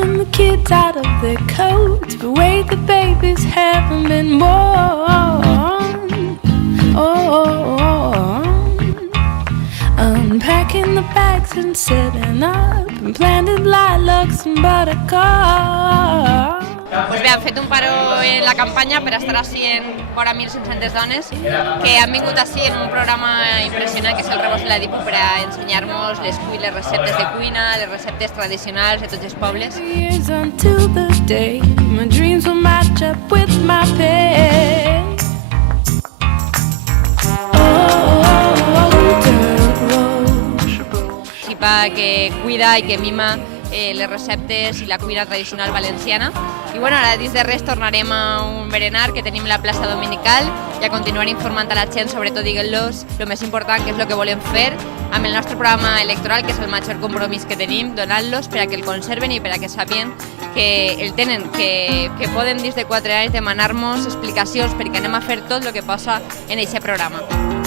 keeping the kids out of their coats, but wait, the babies haven't been born. Unpacking the bags and setting up, and planted lilacs and buttercups. Pues bé, hem fet un paró en la campanya per estar així en vora 1.500 dones que han vingut així en un programa impressionant que és el Rebost de la Dipo per a ensenyar-nos les receptes de cuina, les receptes tradicionals de tots els pobles. Until the day my dreams will match up with my pay. Xipa que cuida i que mima les receptes i la cuina tradicional valenciana. I bueno, ara dins de res tornarem a un berenar que tenim a la plaça Dominical i a continuar informant a la gent, sobretot diguent-los el més important, que és el que volem fer amb el nostre programa electoral, que és el major compromís que tenim, donant-los per a que el conserven i per a que sàpien que el tenen, que poden dins de 4 anys demanar-nos explicacions perquè anem a fer tot el que posa en aquest programa.